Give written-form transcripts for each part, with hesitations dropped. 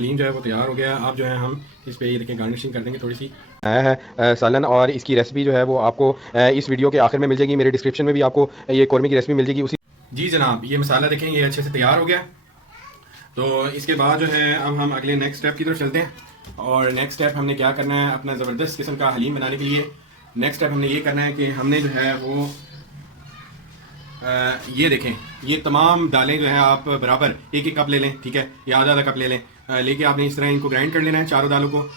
हलीम जो है वो तैयार हो गया। अब जो है हम इस पे ये देखें गार्निशिंग कर देंगे थोड़ी सी। आया है सालन, और इसकी रेसिपी जो है वो आपको इस वीडियो के आखिर में मिल जाएगी। मेरे डिस्क्रिप्शन में भी आपको ये कौरमे की रेसिपी मिल जाएगी। उसी जी जनाब, ये मसाला देखें ये अच्छे से तैयार हो गया। तो इसके बाद जो है अब हम अगले नेक्स्ट स्टेप की तरफ चलते हैं। और नेक्स्ट स्टेप हमने क्या करना है, अपना ज़बरदस्त किस्म का हलीम बनाने के लिए नेक्स्ट स्टेप हमने ये करना है कि हमने जो है वो ये देखें, ये तमाम दालें जो है आप बराबर एक एक कप ले लें, ठीक है, या आधा आधा कप ले लें। लेके आपने इस तरह इनको ग्राइंड कर लेना है, चारों दालों को।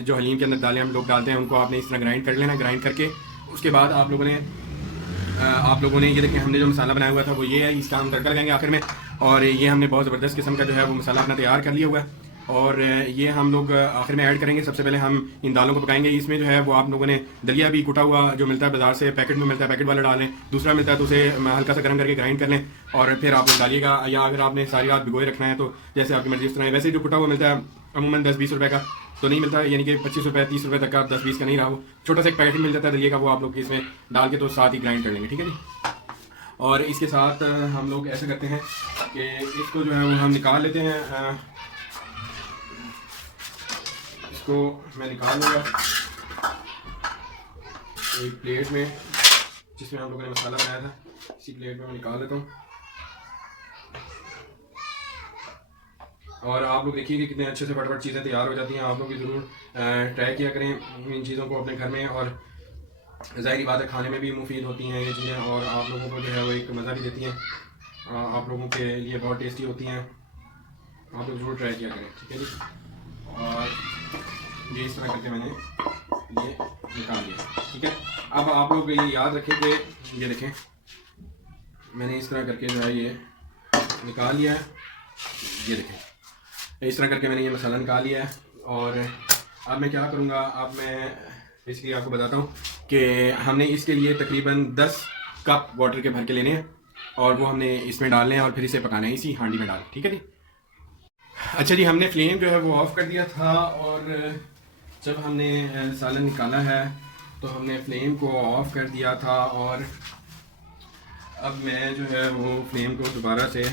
जो हलीम के अंदर दालें हम लोग डालते हैं उनको आपने इस तरह ग्राइंड कर लेना है। ग्राइंड करके उसके बाद आप लोगों ने ये देखें, हमने जो मसाला बनाया हुआ था वो ये है, इसका हम तड़का लगाएंगे आखिर में। और ये हमने बहुत ज़बरदस्त किस्म का जो है वो मसाला अपना तैयार कर लिया हुआ है। और ये हम लोग आखिर में ऐड करेंगे। सबसे पहले हम इन दालों को पकाएंगे। इसमें जो है वो आप लोगों ने दलिया भी कुटा हुआ जो मिलता है बाजार से, पैकेट में मिलता है, पैकेट वाला डालें। दूसरा मिलता है तो उसे हल्का सा गर्म करके ग्राइंड कर लें और फिर आप लोग डालिएगा। या अगर आपने सारी रात भिगोए रखना है तो जैसे आपकी मर्जी इस तरह है। वैसे जो कुटा हुआ मिलता है अमूमन 10-20 रुपये का तो नहीं मिलता, यानी कि 25 रुपये 30 रुपये तक का, 10-20 का नहीं रहा। वो छोटा सा एक पैकेट मिल जाता है दलिया का, वो आप लोग इसमें डाल के तो साथ ही ग्राइंड कर लेंगे, ठीक है जी। और इसके साथ हम लोग ऐसे करते हैं कि इसको जो है वो हम निकाल लेते हैं। इसको मैं निकाल लूँगा एक प्लेट में जिसमें हम लोगों ने मसाला बनाया था, इसी प्लेट में मैं निकाल लेता हूँ। और आप लोग देखिए कि कितने अच्छे से फटाफट चीज़ें तैयार हो जाती हैं। आप लोग भी ज़रूर ट्राई किया करें इन चीज़ों को अपने घर में। और ज़ाहिर बात है खाने में भी मुफीद होती हैं ये चीज़ें, और आप लोगों को जो है वो एक मज़ा भी देती हैं। आप लोगों के लिए बहुत टेस्टी होती हैं। आप लोग ज़रूर ट्राई किया करें, ठीक है जी। और ये इस तरह करके मैंने ये निकाल लिया, ठीक है। अब आप लोग ये याद रखें कि ये देखें, मैंने इस तरह करके जो है ये निकाल लिया है। ये देखें, इस तरह करके मैंने ये मसाला निकाल लिया है। और अब मैं क्या करूँगा, अब मैं बेसिकली आपको बताता हूँ कि हमने इसके लिए तकरीबन 10 कप वाटर के भर के लेने हैं और वो हमने इसमें डालने हैं और फिर इसे पकाना है इसी हांडी में डाल, ठीक है जी। अच्छा जी, हमने फ्लेम जो है वो ऑफ़ कर दिया था। और जब हमने सालन निकाला है तो हमने फ्लेम को ऑफ़ कर दिया था। और अब मैं जो है वो फ्लेम को दोबारा से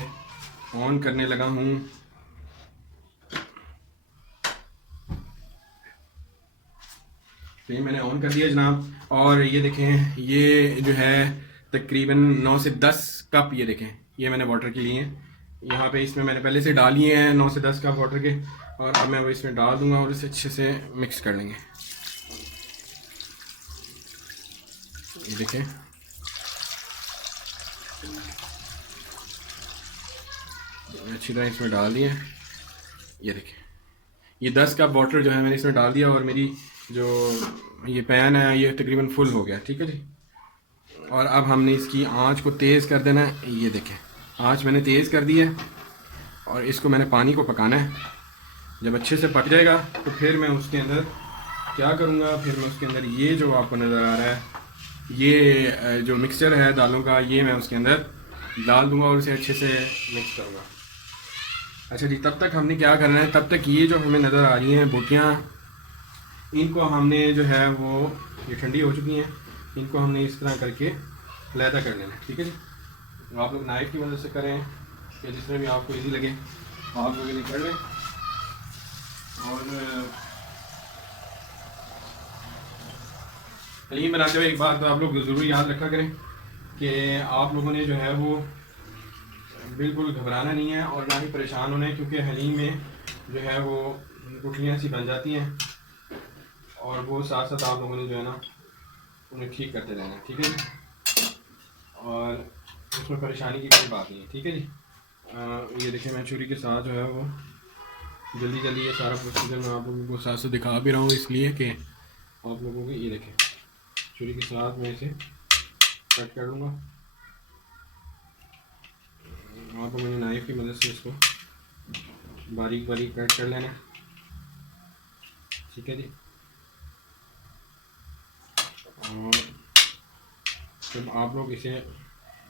ऑन करने लगा हूँ। फ्लेम मैंने ऑन कर दिया जनाब। और ये देखें, ये जो है तकरीबन 9 से 10 कप ये देखें ये मैंने वाटर के लिए यहाँ पे इसमें मैंने पहले से डाल लिए हैं 9 से 10 कप वाटर के। और अब मैं वो इसमें डाल दूंगा और इसे अच्छे से मिक्स कर लेंगे। ये देखें, अच्छी तरह इसमें डाल दिए। ये देखें, ये 10 कप वाटर जो है मैंने इसमें डाल दिया और मेरी जो ये पैन है ये तकरीबन फुल हो गया, ठीक है जी। और अब हमने इसकी आंच को तेज़ कर देना है। ये देखें, आंच मैंने तेज़ कर दी है और इसको मैंने पानी को पकाना है। जब अच्छे से पक जाएगा तो फिर मैं उसके अंदर क्या करूँगा, फिर मैं उसके अंदर ये जो आपको नज़र आ रहा है ये जो मिक्सचर है दालों का, ये मैं उसके अंदर डाल दूँगा और इसे अच्छे से मिक्स करूँगा। अच्छा जी, तब तक हमने क्या करना है, तब तक ये जो हमें नज़र आ रही हैं बोटियाँ, इनको हमने जो है वो ये ठंडी हो चुकी हैं, इनको हमने इस तरह करके लैदा कर लेना है, ठीक है जी। आप लोग नाइफ़ की मदद से करें या जिस तरह भी आपको इजी लगे आप लोग ये कर लें। और हलीम बनाते हुए एक बात तो आप लोग ज़रूर याद रखा करें कि आप लोगों ने जो है वो बिल्कुल घबराना नहीं है और ना ही परेशान होना है, क्योंकि हलीम में जो है वो गुठलियाँ सी बन जाती हैं और वो साथ साथ आप लोगों ने जो है ना उन्हें ठीक करते रहना है, ठीक है जी। और उसमें परेशानी की कोई बात नहीं है, ठीक है जी। ये देखिए, मैं छुरी के साथ जो है वो जल्दी जल्दी ये सारा प्रोसीजर मैं आप लोगों को साथ से दिखा भी रहा हूँ, इसलिए कि आप लोगों को ये देखें, छुरी के साथ मैं इसे कट कर लूँगा। आपको मैंने नाइफ़ की मदद से इसको बारीक बारीक कट कर लेना है, ठीक है जी। और जब आप लोग इसे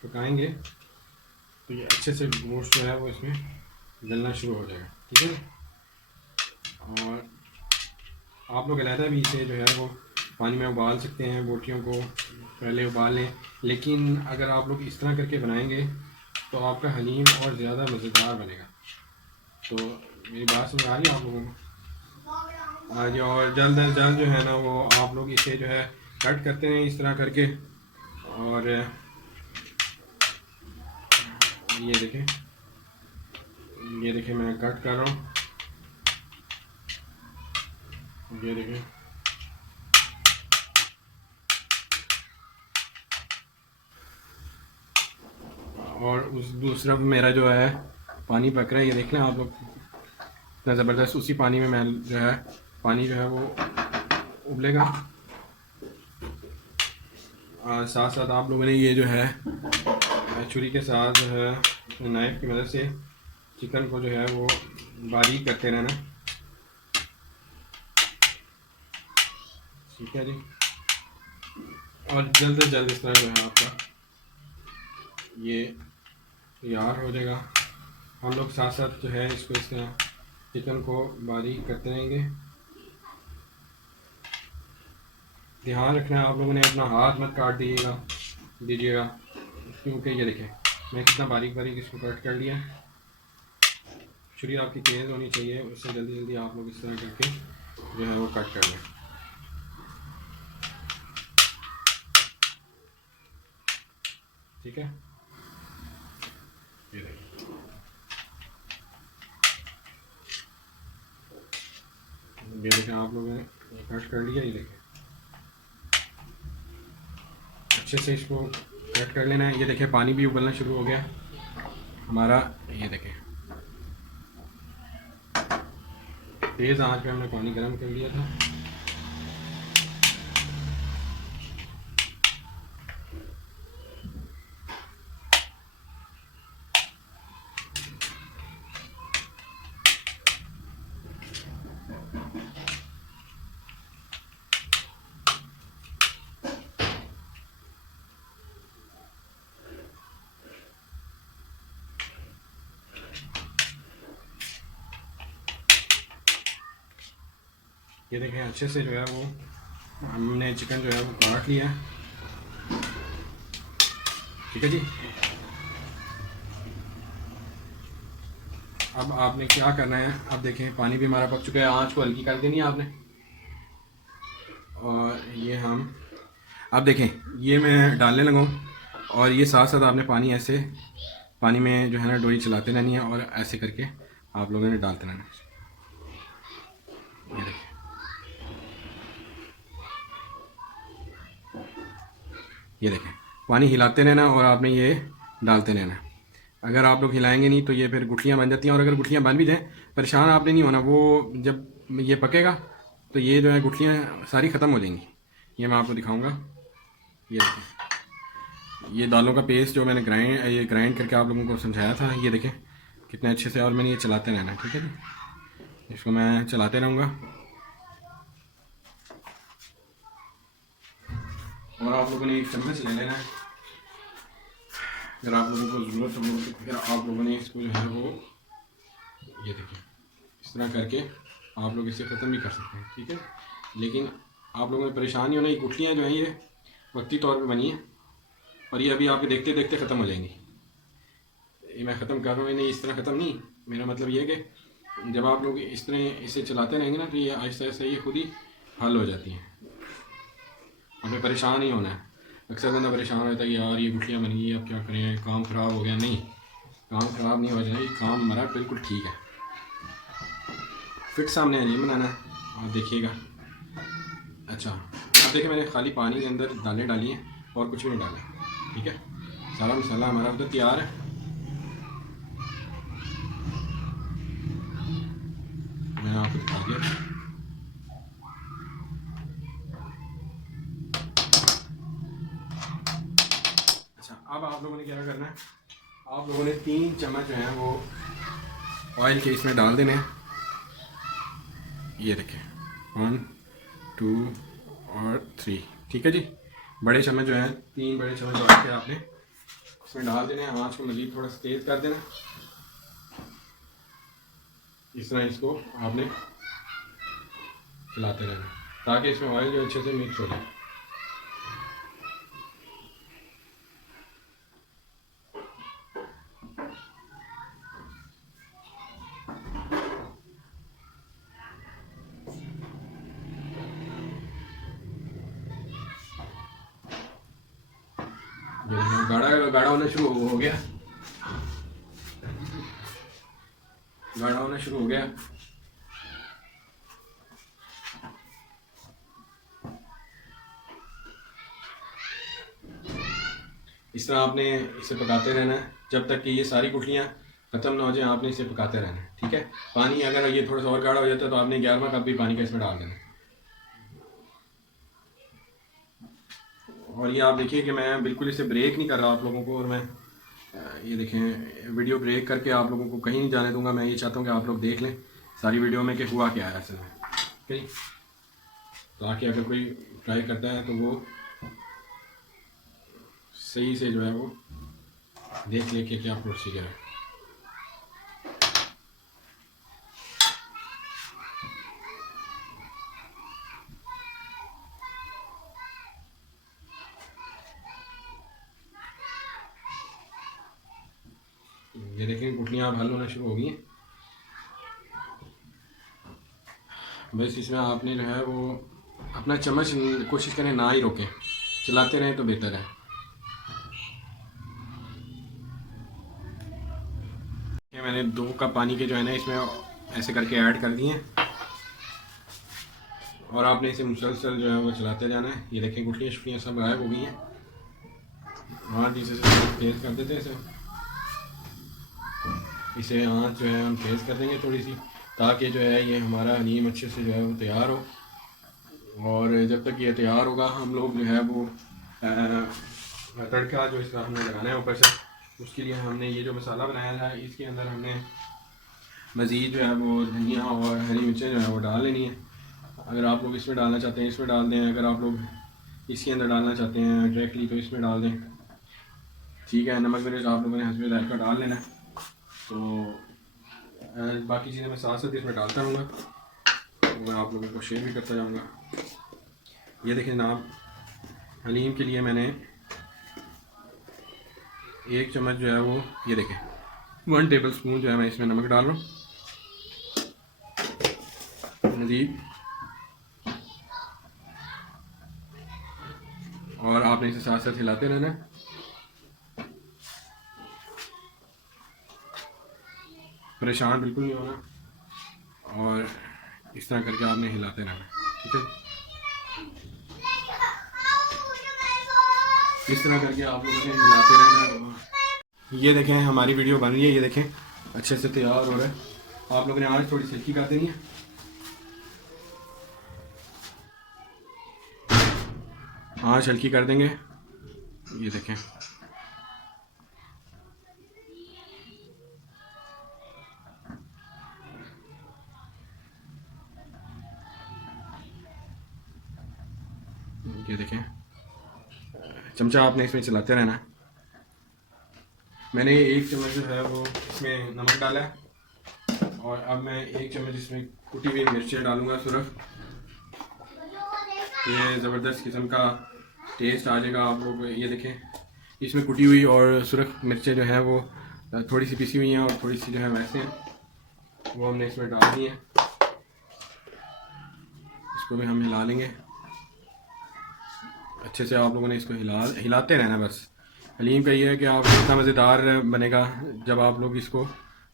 पकाएंगे तो ये अच्छे से गोश्त जो है वो इसमें गलना शुरू हो जाएगा, ठीक है। और आप लोग अलहदा भी इसे जो है वो पानी में उबाल सकते हैं, बोटियों को पहले उबाल लें। लेकिन अगर आप लोग इस तरह करके बनाएंगे तो आपका हलीम और ज़्यादा मज़ेदार बनेगा। तो मेरी बात समझ आ रही है आप लोगों को? आज और जल्द अज जल्द जो है ना वो आप लोग इसे जो है कट करते हैं इस तरह करके। और ये देखें मैं कट कर रहा हूँ, ये देखें। और उस दूसरा मेरा जो है पानी पक रहा है, ये देख लें आप लोग इतना ज़बरदस्त। उसी पानी में मैं जो है पानी जो है वो उबलेगा। साथ साथ आप लोगों ने ये जो है छुरी के साथ जो है नाइफ़ की मदद से चिकन को जो है वो बारीक करते रहना, ठीक है जी। और जल्द से जल्द इस तरह जो है आपका ये तैयार हो जाएगा। हम लोग साथ साथ जो है इसको इस तरह चिकन को बारीक करते रहेंगे। ध्यान रखना है आप लोगों ने अपना हाथ मत काट दीजिएगा, क्योंकि ये देखें मैं कितना बारीक बारीक इसको कट कर लिया। छुरी आपकी तेज़ होनी चाहिए, उससे जल्दी जल्दी आप लोग इस तरह करके जो है वो कट कर लें, ठीक है। ये देखें आप लोगों ने कट कर लिया। ये देखें अच्छे से इसको कट कर लेना है। ये देखें पानी भी उबलना शुरू हो गया हमारा। ये देखें तेज़ आंच पे हमने पानी गर्म कर लिया था। ये देखें अच्छे से जो है वो हमने चिकन जो है वो काट लिया है, ठीक है जी। अब आपने क्या करना है, अब देखें पानी भी हमारा पक चुका है, आंच को हल्की कर देनी है आपने। और ये हम अब देखें ये मैं डालने लगा हूँ, और ये साथ साथ आपने पानी में जो है ना डोरी चलाते रहनी है, और ऐसे करके आप लोगों ने डालते रहना है। ये देखें ये देखें पानी हिलाते रहना और आपने ये डालते रहना। अगर आप लोग हिलाएंगे नहीं तो ये फिर गुठलियाँ बन जाती हैं, और अगर गुठलियाँ बन भी जाएँ परेशान आपने नहीं होना, वो जब ये पकेगा तो ये जो है गुठलियाँ सारी ख़त्म हो जाएंगी। ये मैं आपको दिखाऊंगा। ये देखें ये दालों का पेस्ट जो मैंने ग्राइंड करके आप लोगों को समझाया था, ये देखें कितने अच्छे से। और मैंने ये चलाते रहना, ठीक है जी। इसको मैं चलाते रहूँगा। और आप लोगों ने एक चम्मच ले लेना है, अगर आप लोगों को ज़रूरत हो तो फिर आप लोगों ने इसको जो है वो ये देखिए इस तरह करके आप लोग इसे ख़त्म भी कर सकते हैं, ठीक है। लेकिन आप लोगों में परेशान नहीं होना, ये गुठलियाँ जो हैं ये वक्ती तौर पे बनी है, और ये अभी आपके देखते देखते ख़त्म हो जाएंगी। ये मैं ख़त्म कर रहा हूँ, नहीं इस तरह ख़त्म नहीं, मेरा मतलब ये है कि जब आप लोग इस तरह इसे चलाते रहेंगे ना तो ये आहिस्ता आहिस्ता ये खुद ही हल हो जाती हैं। हमें परेशान नहीं होना है। अक्सर बंदा परेशान रहता है कि यार ये गुठलियाँ बन गई, अब क्या करें, काम ख़राब हो गया। नहीं, काम ख़राब नहीं हो जाए, काम हमारा बिल्कुल ठीक है। फिट सामने नहीं बनाना है, आप देखिएगा। अच्छा अब देखिए मैंने खाली पानी के अंदर दालें डाली हैं और कुछ भी नहीं डाला, ठीक है। सारा मसाला हमारा उधर तैयार है। मैंने आपको दिखा दिया। अच्छा अब आप लोगों ने क्या करना है, आप लोगों ने 3 चम्मच जो हैं वो ऑयल के इसमें डाल देने हैं। ये देखें 1 2 और 3, ठीक है जी। बड़े चम्मच जो हैं 3 बड़े चम्मच ऑयल के आपने इसमें डाल देने हैं। आँच को मज़ीद थोड़ा सा तेज़ कर देना। इस तरह इसको आपने चलाते रहना ताकि इसमें ऑयल जो अच्छे से मिक्स हो जाए। होना शुरू हो गया, गाढ़ा होना शुरू हो गया। इस तरह आपने इसे पकाते रहना है जब तक कि ये सारी गुठलियाँ ख़त्म ना हो जाए। आपने इसे पकाते रहना है, ठीक है। पानी अगर ये थोड़ा सा और गाढ़ा हो जाता है तो आपने 11वां कप भी पानी का इसमें डाल देना है। और ये आप देखिए कि मैं बिल्कुल इसे ब्रेक नहीं कर रहा आप लोगों को, और मैं ये देखें वीडियो ब्रेक करके आप लोगों को कहीं नहीं जाने दूंगा। मैं ये चाहता हूँ कि आप लोग देख लें सारी वीडियो में कि हुआ क्या है असल में, ठीक है। ताकि अगर कोई ट्राई करता है तो वो सही से जो है वो देख ले कि क्या प्रोसीजर है। ये देखें गुठलियाँ अब हल होना शुरू हो गई हैं। बस इसमें आपने जो है वो अपना चम्मच कोशिश करें ना ही रोकें, चलाते रहें तो बेहतर है। ये मैंने 2 कप पानी के जो है ना इसमें ऐसे करके ऐड कर दिए हैं, और आपने इसे मुसलसल जो है वो चलाते जाना है। ये देखें गुठलियाँ शुठलियाँ सब गायब हो गई हैं। आँच इसे तेज़ कर देते हैं इसे आँच जो है हम तेज़ कर देंगे थोड़ी सी, ताकि जो है ये हमारा हलीम अच्छे से जो है वो तैयार हो। और जब तक ये तैयार होगा हम लोग जो है वो तड़का जो इसका हमने लगाना है ऊपर से, उसके लिए हमने ये जो मसाला बनाया था इसके अंदर हमने मज़ीद जो है वो धनिया और हरी मिर्चें जो है वो डाल लेनी है। अगर आप लोग इसमें डालना चाहते हैं इसमें डाल दें, अगर आप लोग इसके अंदर डालना चाहते हैं डायरेक्टली तो इसमें डाल दें, ठीक है। नमक मिर्च आप लोगों ने हस्बे जायका डाल लेना है। तो बाकी चीज़ें मैं साथ साथ इसमें डालता रहूँगा, मैं आप लोगों को शेयर भी करता जाऊँगा। ये देखें जनाब, हलीम के लिए मैंने 1 चम्मच जो है वो ये देखें 1 टेबल स्पून जो है मैं इसमें नमक डाल रहा हूँ मज़ीद। और आपने इसे साथ साथ हिलाते रहना है। परेशान बिल्कुल नहीं होना, और इस तरह करके आपने हिलाते रहना है, ठीक है। इस तरह करके आप लोगों ने हिलाते रहना है। ये देखें हमारी वीडियो बन रही है, ये देखें अच्छे से तैयार हो रहा है। आप लोगों ने आँच थोड़ी सी हल्की कर देनी है। आँच हल्की कर देंगे, ये देखें ये देखें चमचा आपने इसमें चलाते रहना है। मैंने 1 चम्मच जो है वो इसमें नमक डाला है, और अब मैं 1 चम्मच इसमें कुटी हुई मिर्चें डालूँगा सुरख। ये ज़बरदस्त किस्म का टेस्ट आ जाएगा आप लोग। ये देखें इसमें कुटी हुई और सुरख मिर्चें जो हैं वो थोड़ी सी पिसी हुई हैं और थोड़ी सी जो है वैसे हैं, वो हमने इसमें डाल दी है। इसको भी हम हिला लेंगे अच्छे से। आप लोगों ने इसको हिलाते रहना बस। हलीम का ये है कि आप इतना मज़ेदार बनेगा जब आप लोग इसको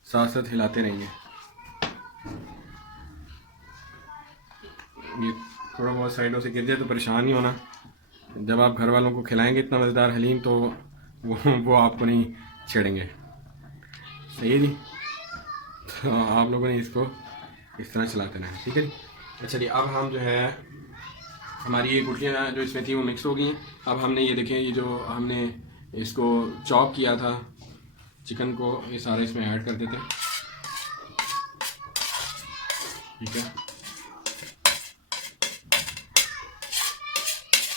साथ साथ हिलाते रहेंगे। ये थोड़ा बहुत साइडों से गिर जाए तो परेशान नहीं होना। जब आप घर वालों को खिलाएंगे इतना मज़ेदार हलीम तो वो आपको नहीं छेड़ेंगे, सही है जी। तो आप लोगों ने इसको इस तरह चलाते रहना, ठीक है जी। अच्छा जी, अब हम जो है हमारी ये गुठलियाँ जो इसमें थी वो मिक्स हो गई हैं। अब हमने ये देखें ये जो हमने इसको चॉप किया था चिकन को, ये सारा इसमें ऐड कर देते हैं, ठीक है।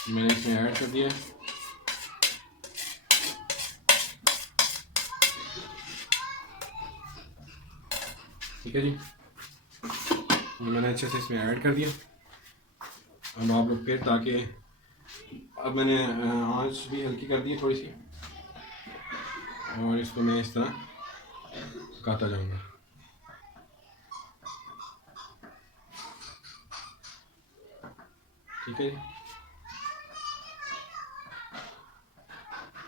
मैंने इसमें ऐड कर दिया, ठीक है जी। मैंने अच्छे से इसमें ऐड कर दिया। अब आप लोग फिर ताकि अब मैंने आंच भी हल्की कर दी थोड़ी सी, और इसको मैं इस तरह पकाता जाऊंगा, ठीक है जी।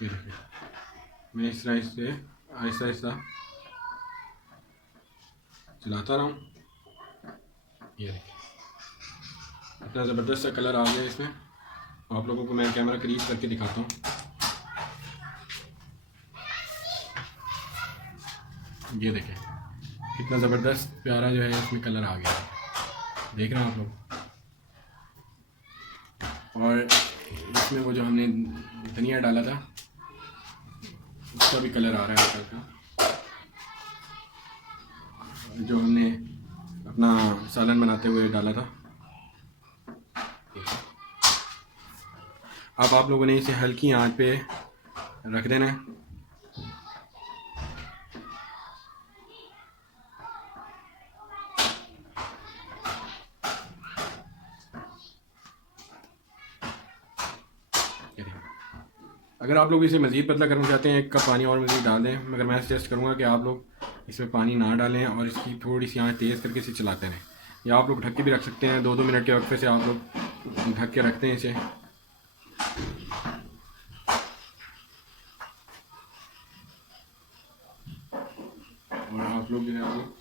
ये देखिए मैं इस तरह इसे आहिस्ता आहिस्ता चलाता रहा हूँ। ये देखिए इतना ज़बरदस्त सा कलर आ गया इसमें। आप लोगों को मैं कैमरा करीब करके दिखाता हूँ। ये देखें कितना ज़बरदस्त प्यारा जो है इसमें कलर आ गया है, देख रहे हैं आप लोग। और इसमें वो जो हमने धनिया डाला था उसका भी कलर आ रहा है हल्का, जो हमने अपना सालन बनाते हुए डाला था। अब आप लोगों ने इसे हल्की आंच पे रख देना है। अगर आप लोग इसे मज़ीद पतला करना चाहते हैं 1 कप पानी और मज़ीद डाल दें, मगर मैं सजेस्ट करूँगा कि आप लोग इसमें पानी ना डालें और इसकी थोड़ी सी आंच तेज़ करके इसे चलाते रहें। या आप लोग ढक के भी रख सकते हैं, 2-2 मिनट के वक्फे से आप लोग ढक के रखते हैं इसे। और आप लोग जो है वो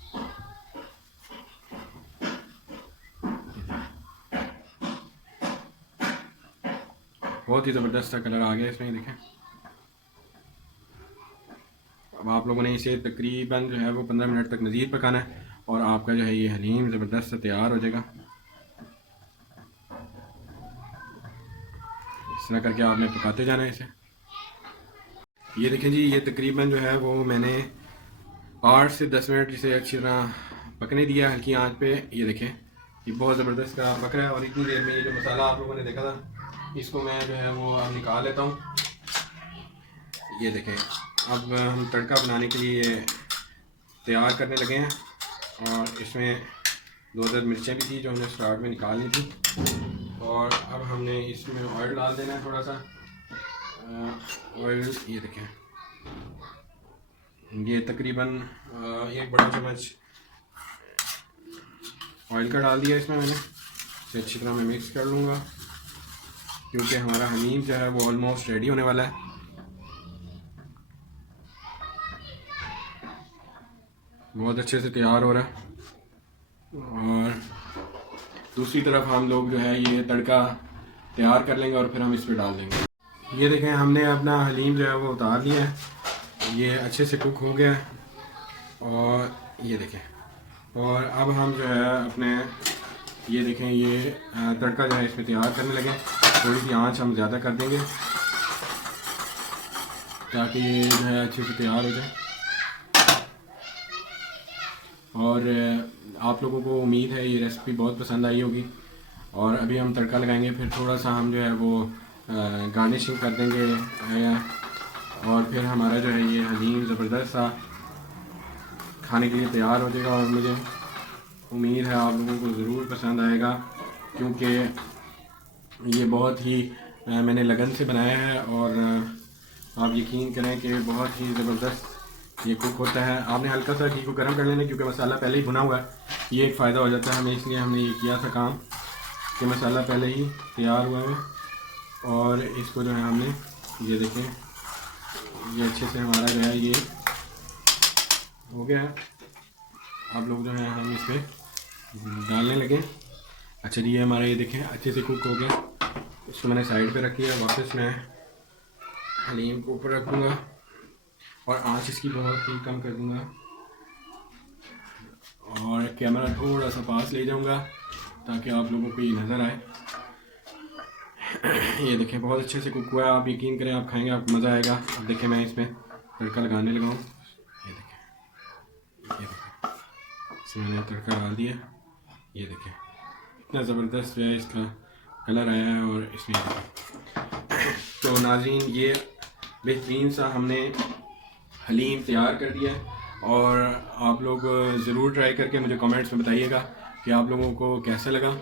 बहुत ही ज़बरदस्त सा कलर आ गया इसमें, देखें। अब आप लोगों ने इसे तकरीबन जो है वो 15 मिनट तक मज़ीद पकाना है और आपका जो है ये हलीम ज़बरदस्त सा तैयार हो जाएगा। इस तरह करके आपने पकाते जाना है इसे। ये देखें जी, ये तकरीबन जो है वो मैंने 8 से 10 मिनट इसे अच्छी तरह पकने दिया हल्की आंच पे। ये देखें ये बहुत ज़बरदस्त का पक रहा है। और इतनी देर में ये जो मसाला आप लोगों ने देखा था इसको मैं जो है वो अब निकाल लेता हूँ। ये देखें अब हम तड़का बनाने के लिए तैयार करने लगे हैं। और इसमें 2 मिर्चें भी थी जो हमने स्टार्ट में निकालनी थी। और अब हमने इसमें ऑयल डाल देना है, थोड़ा सा ऑयल। ये देखें ये तकरीबन 1 बड़ा चम्मच ऑयल का डाल दिया इसमें मैंने। इसे अच्छी तरह मैं मिक्स कर लूँगा क्योंकि हमारा हलीम जो है वो ऑलमोस्ट रेडी होने वाला है। बहुत अच्छे से तैयार हो रहा है। और दूसरी तरफ हम लोग जो है ये तड़का तैयार कर लेंगे और फिर हम इस पर डाल देंगे। ये देखें हमने अपना हलीम जो है वो उतार लिया है, ये अच्छे से कुक हो गया है। और ये देखें, और अब हम जो है अपने ये देखें ये तड़का जो है इसमें तैयार करने लगे। थोड़ी सी आंच हम ज़्यादा कर देंगे ताकि ये जो है अच्छे से तैयार हो जाए। और आप लोगों को उम्मीद है ये रेसिपी बहुत पसंद आई होगी। और अभी हम तड़का लगाएंगे, फिर थोड़ा सा हम जो है वो गार्निशिंग कर देंगे और फिर हमारा जो है ये हलीम ज़बरदस्त सा खाने के लिए तैयार हो जाएगा। और मुझे उम्मीद है आप लोगों को ज़रूर पसंद आएगा क्योंकि ये बहुत ही मैंने लगन से बनाया है। और आप यकीन करें कि बहुत ही ज़बरदस्त ये कुक होता है। आपने हल्का सा घी को गर्म कर लेना क्योंकि मसाला पहले ही भुना हुआ है, ये एक फ़ायदा हो जाता है हमें, इसलिए हमने ये किया था काम कि मसाला पहले ही तैयार हुआ है। और इसको जो है हमने ये देखें ये अच्छे से हमारा जो है ये हो गया है। आप लोग जो है हम इस पर डालने लगे। अच्छा जी, ये हमारा ये देखें अच्छे से कुक हो गया। इसको मैंने साइड पे रख दिया। वापस मैं हलीम को ऊपर रखूँगा और आंच इसकी बहुत ही कम कर दूँगा और कैमरा थोड़ा सा पास ले जाऊँगा ताकि आप लोगों को ये नज़र आए। ये देखें बहुत अच्छे से कुक हुआ है। आप यकीन करें आप खाएंगे आपको मज़ा आएगा। अब देखें मैं इसमें तड़का लगाने लगा हूँ। ये देखें इसमें मैंने तड़का डाल दिया। ये देखें इतना ज़बरदस्त जो है इसका कलर आया है। और इसमें तो नाज़रीन ये बेहतरीन सा हमने हलीम तैयार कर दिया है। और आप लोग ज़रूर ट्राई करके मुझे कमेंट्स में बताइएगा कि आप लोगों को कैसा लगा।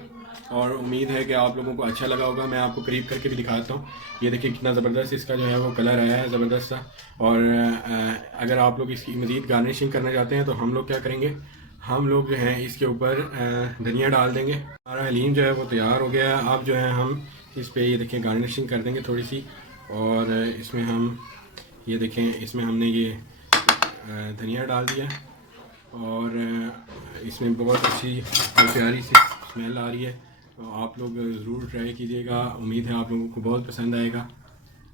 और उम्मीद है कि आप लोगों को अच्छा लगा होगा। मैं आपको करीब करके भी दिखाता हूँ। ये देखिए कितना ज़बरदस्त इसका जो है वो कलर आया है, ज़बरदस्त सा। और अगर आप लोग इसकी मज़ीद गार्निशिंग करना चाहते हैं तो हम लोग क्या करेंगे, हम लोग जो हैं इसके ऊपर धनिया डाल देंगे। हमारा हलीम जो है वो तैयार हो गया है। अब जो है हम इस पर ये देखिए गार्निशिंग कर देंगे थोड़ी सी। और इसमें हम ये देखें, इसमें हमने ये धनिया डाल दिया और इसमें बहुत अच्छी प्यारी सी स्मेल आ रही है। तो आप लोग ज़रूर ट्राई कीजिएगा, उम्मीद है आप लोगों को बहुत पसंद आएगा।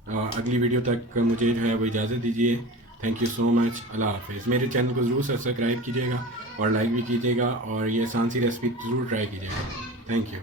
अगली वीडियो तक मुझे जो है वो इजाज़त दीजिए। थैंक यू सो मच, अल्लाह हाफ़िज़। मेरे चैनल को ज़रूर सब्सक्राइब कीजिएगा और लाइक भी कीजिएगा और ये आसान सी रेसिपी ज़रूर ट्राई कीजिएगा। Thank you.